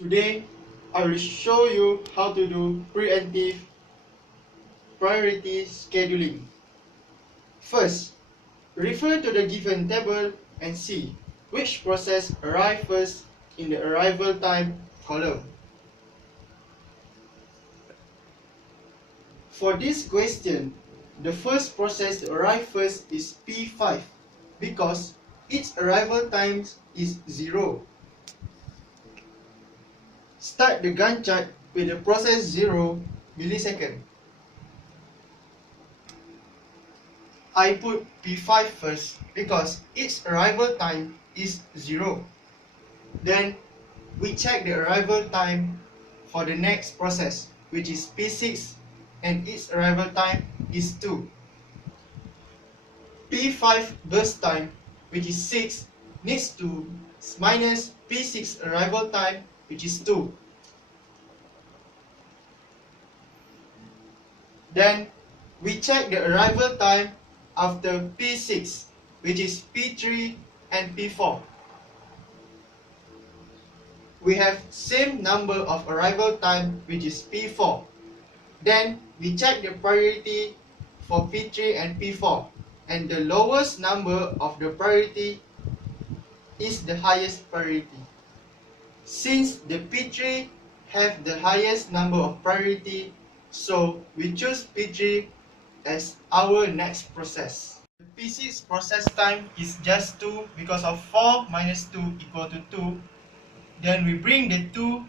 Today, I will show you how to do preemptive priority scheduling. First, refer to the given table and see which process arrived first in the arrival time column. For this question, the first process to arrive first is P5 because its arrival time is 0. Start the Gantt chart with the process 0 millisecond. I put P5 first because its arrival time is 0. Then we check the arrival time for the next process, which is P6, and its arrival time is 2. P5 burst time, which is 6, needs to minus P6 arrival time, which is 2. Then we check the arrival time after P6, which is P3 and P4. We have same number of arrival time, which is P4. Then we check the priority for P3 and P4, and the lowest number of the priority is the highest priority. Since the P3 have the highest number of priority, so we choose P3 as our next process. The P6 process time is just 2 because of 4 minus 2 equal to 2. Then we bring the 2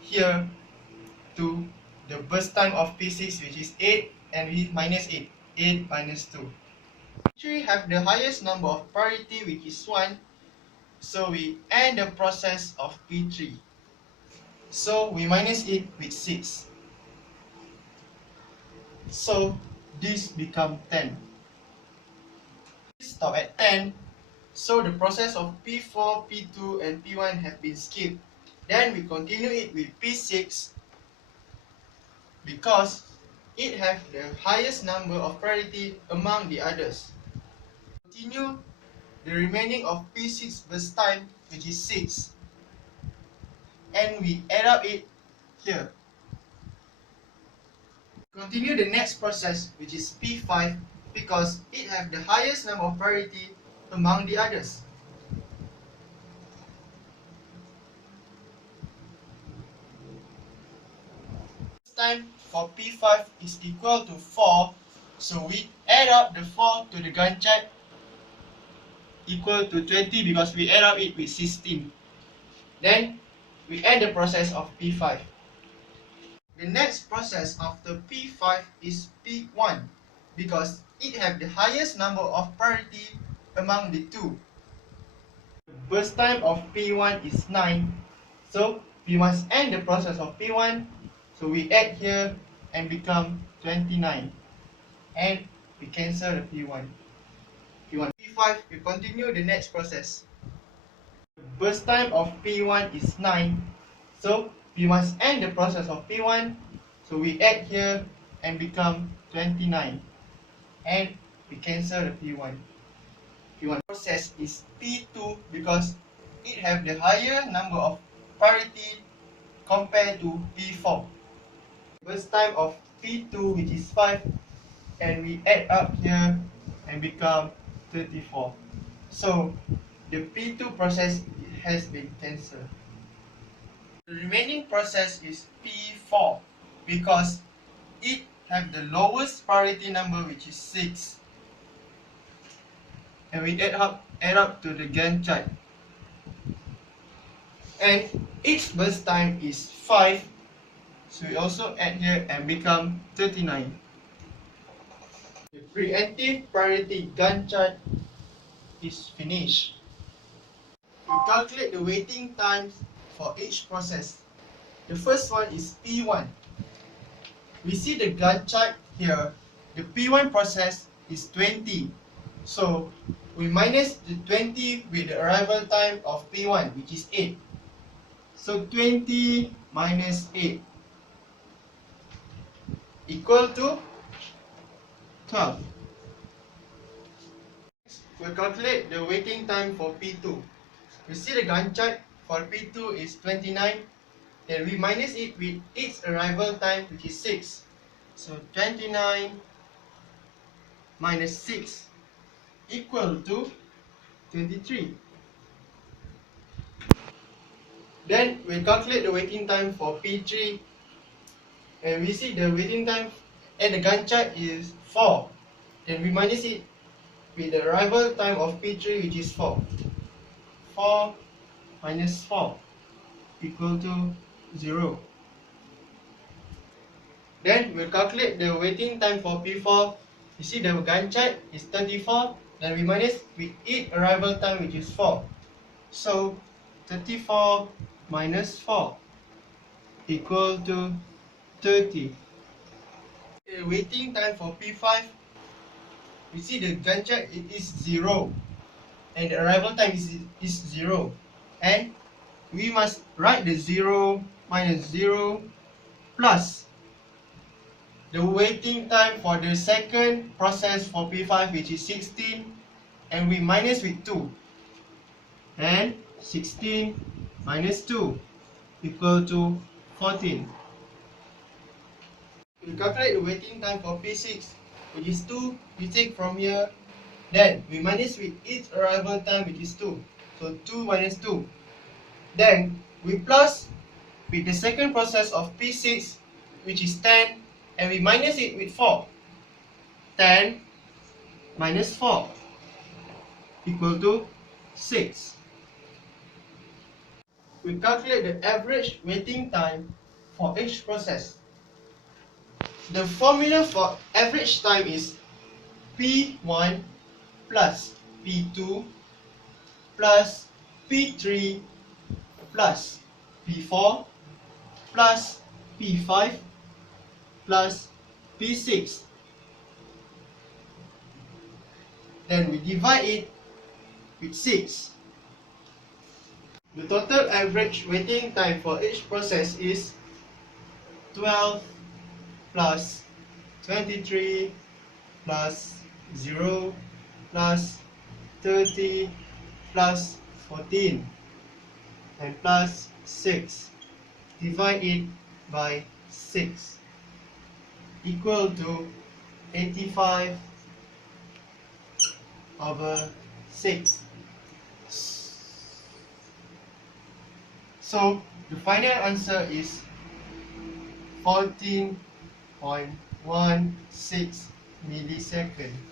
here to the burst time of P6, which is 8, and we minus 8. 8 minus 2. P3 have the highest number of priority, which is 1. So we end the process of P3. So we minus it with 6. So this become 10. Stop at 10. So the process of P4, P2 and P1 have been skipped. Then we continue it with P6 because it have the highest number of priority among the others. Continue the remaining of P6 burst time, which is 6, and we add up it here. Continue the next process, which is P5, because it have the highest number of priority among the others. Time for P5 is equal to 4, so we add up the 4 to the Gantt chart equal to 20 because we add up it with 16. Then we end the process of P5. The next process after P5 is P1 because it have the highest number of priority among the two. The burst time of P1 is 9, so we must end the process of P1. So we add here and become 29, and we cancel the P1. P5, we continue the next process. The burst time of P1 is 9, so we must end the process of P1. So we add here and become 29, and we cancel the P1. P1 process is P2 because it have the higher number of priority compared to P4. Burst time of P2, which is 5, and we add up here and become 34. So the P2 process has been cancelled. The remaining process is P4 because it have the lowest priority number, which is 6, and we add up to the Gantt chart, and its burst time is 5. So we also add here and become 39. The preemptive priority Gantt chart is finished. We calculate the waiting times for each process. The first one is P1. We see the Gantt chart here. The P1 process is 20. So we minus the 20 with the arrival time of P1, which is 8. So 20 minus 8 equal to 12. We'll calculate the waiting time for P2. We see the Gantt chart for P2 is 29. then we minus it with its arrival time, which is 6. So 29 minus 6 equal to 23. Then we calculate the waiting time for P3, and we see the waiting time at the Gantt chart is 4. Then we minus it with the arrival time of P3, which is 4. 4 minus 4 equal to 0. Then we'll calculate the waiting time for P4. You see the Gantt chart is 34. Then we minus with its arrival time, which is 4. So 34 minus 4 equal to 30. The waiting time for P5, we see the Gantt chart it is 0. And the arrival time is 0. And we must write the 0 minus 0 plus the waiting time for the second process for P5, which is 16, and we minus with 2. And 16 minus 2 equal to 14. We calculate the waiting time for P6, which is 2. We take from here. Then we minus with its arrival time, which is 2. So 2 minus 2. Then we plus with the second process of P6, which is 10, and we minus it with 4. 10 minus 4 equal to 6. We calculate the average waiting time for each process. The formula for average time is P1 plus P2 plus P3 plus P4 plus P5 plus P6. Then we divide it with 6. The total average waiting time for each process is 12 plus 23 plus 0 plus 30 plus 14 and plus 6. Divide it by 6 equal to 85 over 6. So the final answer is 14.16 milliseconds.